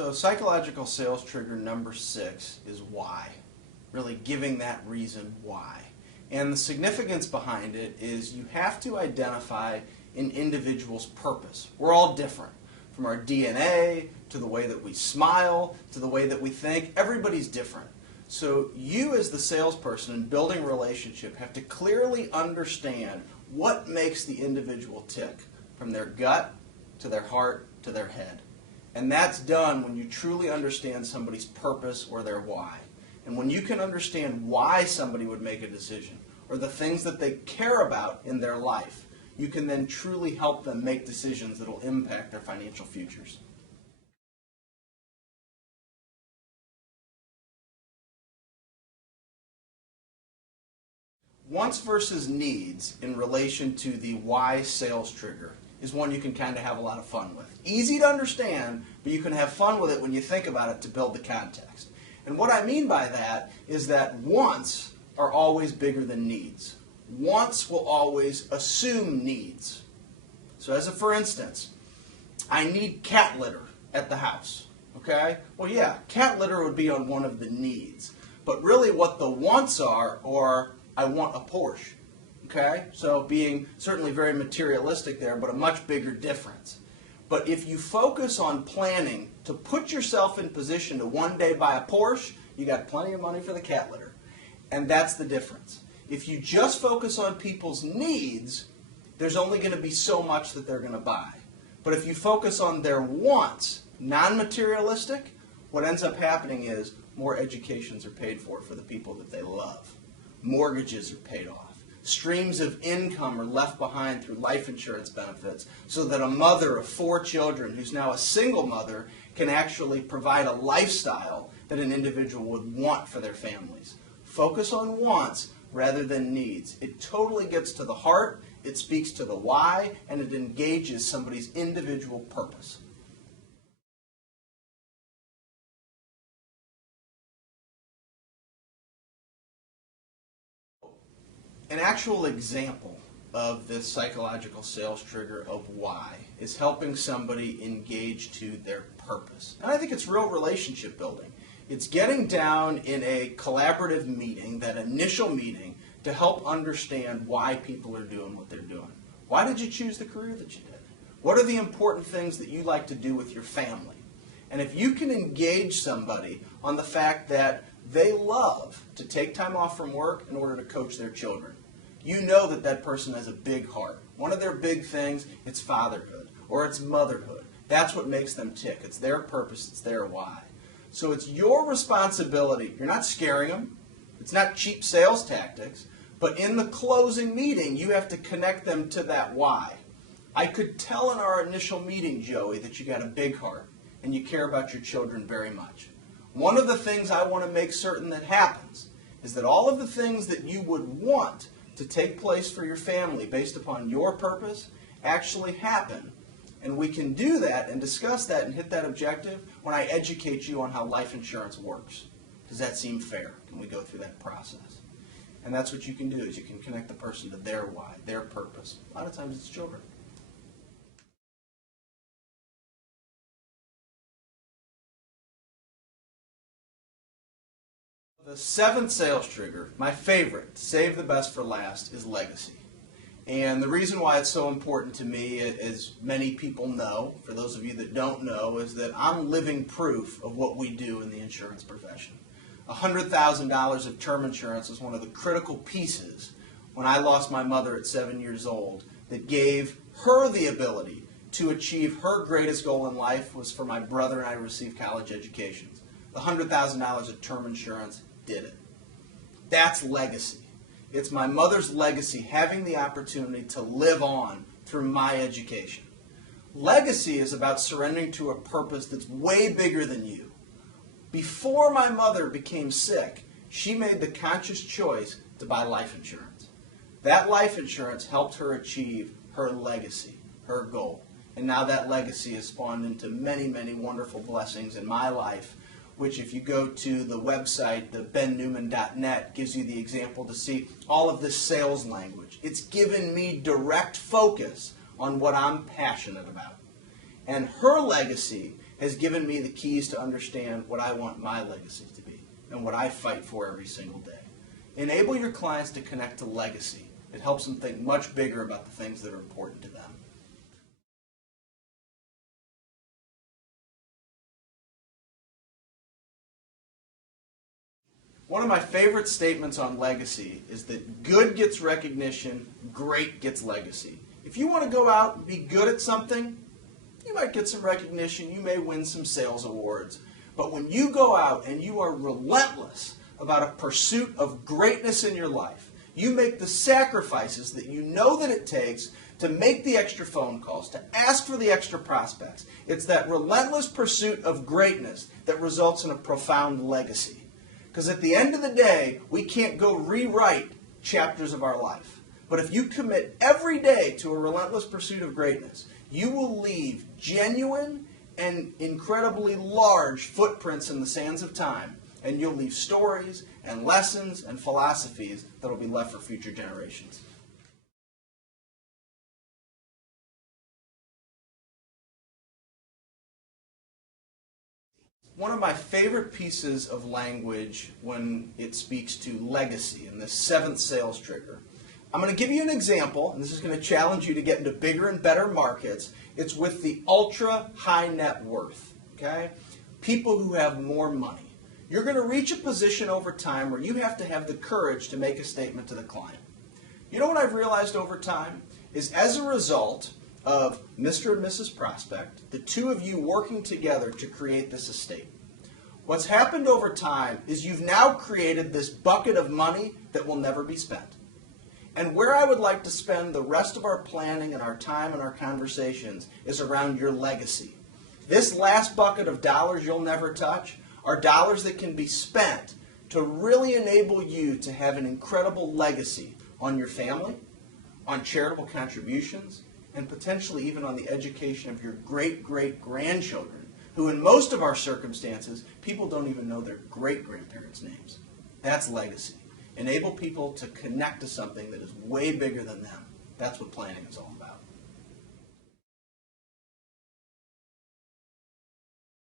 So psychological sales trigger number 6 is why. Really giving that reason why. And the significance behind it is you have to identify an individual's purpose. We're all different. From our DNA, to the way that we smile, to the way that we think, everybody's different. So you as the salesperson in building a relationship have to clearly understand what makes the individual tick, from their gut to their heart to their head. And that's done when you truly understand somebody's purpose or their why. And when you can understand why somebody would make a decision, or the things that they care about in their life, you can then truly help them make decisions that will impact their financial futures. Wants versus needs in relation to the why sales trigger is one you can kind of have a lot of fun with. Easy to understand, but you can have fun with it when you think about it to build the context. And what I mean by that is that wants are always bigger than needs. Wants will always assume needs. So as a for instance, I need cat litter at the house. Okay? Well, yeah, cat litter would be on one of the needs. But really what the wants are I want a Porsche. Okay? So being certainly very materialistic there, but a much bigger difference. But if you focus on planning to put yourself in position to one day buy a Porsche, you got plenty of money for the cat litter. And that's the difference. If you just focus on people's needs, there's only going to be so much that they're going to buy. But if you focus on their wants, non-materialistic, what ends up happening is more educations are paid for the people that they love. Mortgages are paid off. Streams of income are left behind through life insurance benefits so that a mother of 4 children who's now a single mother can actually provide a lifestyle that an individual would want for their families. Focus on wants rather than needs. It totally gets to the heart, it speaks to the why, and it engages somebody's individual purpose. An actual example of this psychological sales trigger of why is helping somebody engage to their purpose. And I think it's real relationship building. It's getting down in a collaborative meeting, that initial meeting, to help understand why people are doing what they're doing. Why did you choose the career that you did? What are the important things that you like to do with your family? And if you can engage somebody on the fact that they love to take time off from work in order to coach their children, you know that that person has a big heart. One of their big things, it's fatherhood or it's motherhood. That's what makes them tick. It's their purpose, it's their why. So it's your responsibility. You're not scaring them. It's not cheap sales tactics. But in the closing meeting, you have to connect them to that why. I could tell in our initial meeting, Joey, that you got a big heart and you care about your children very much. One of the things I want to make certain that happens is that all of the things that you would want to take place for your family based upon your purpose actually happen. And we can do that and discuss that and hit that objective when I educate you on how life insurance works. Does that seem fair? Can we go through that process? And that's what you can do, is you can connect the person to their why, their purpose. A lot of times it's children. The 7th sales trigger, my favorite, save the best for last, is legacy. And the reason why it's so important to me, as many people know, for those of you that don't know, is that I'm living proof of what we do in the insurance profession. $100,000 of term insurance was one of the critical pieces when I lost my mother at 7 years old that gave her the ability to achieve her greatest goal in life, was for my brother and I to receive college educations. The $100,000 of term insurance did it. That's legacy. It's my mother's legacy, having the opportunity to live on through my education. Legacy is about surrendering to a purpose that's way bigger than you. Before my mother became sick, she made the conscious choice to buy life insurance. That life insurance helped her achieve her legacy, her goal. And now that legacy has spawned into many, many wonderful blessings in my life, which if you go to the website, the bennewman.net, gives you the example to see all of this sales language. It's given me direct focus on what I'm passionate about. And her legacy has given me the keys to understand what I want my legacy to be and what I fight for every single day. Enable your clients to connect to legacy. It helps them think much bigger about the things that are important to them. One of my favorite statements on legacy is that good gets recognition, great gets legacy. If you want to go out and be good at something, you might get some recognition, you may win some sales awards. But when you go out and you are relentless about a pursuit of greatness in your life, you make the sacrifices that you know that it takes to make the extra phone calls, to ask for the extra prospects. It's that relentless pursuit of greatness that results in a profound legacy. Because at the end of the day, we can't go rewrite chapters of our life. But if you commit every day to a relentless pursuit of greatness, you will leave genuine and incredibly large footprints in the sands of time. And you'll leave stories and lessons and philosophies that will be left for future generations. One of my favorite pieces of language when it speaks to legacy and the seventh sales trigger. I'm going to give you an example, and this is going to challenge you to get into bigger and better markets. It's with the ultra high net worth, okay? People who have more money. You're going to reach a position over time where you have to have the courage to make a statement to the client. You know what I've realized over time is as a result of Mr. and Mrs. Prospect, the two of you working together to create this estate. What's happened over time is you've now created this bucket of money that will never be spent. And where I would like to spend the rest of our planning and our time and our conversations is around your legacy. This last bucket of dollars you'll never touch are dollars that can be spent to really enable you to have an incredible legacy on your family, on charitable contributions, and potentially even on the education of your great-great-grandchildren, who in most of our circumstances, people don't even know their great-grandparents' names. That's legacy. Enable people to connect to something that is way bigger than them. That's what planning is all about.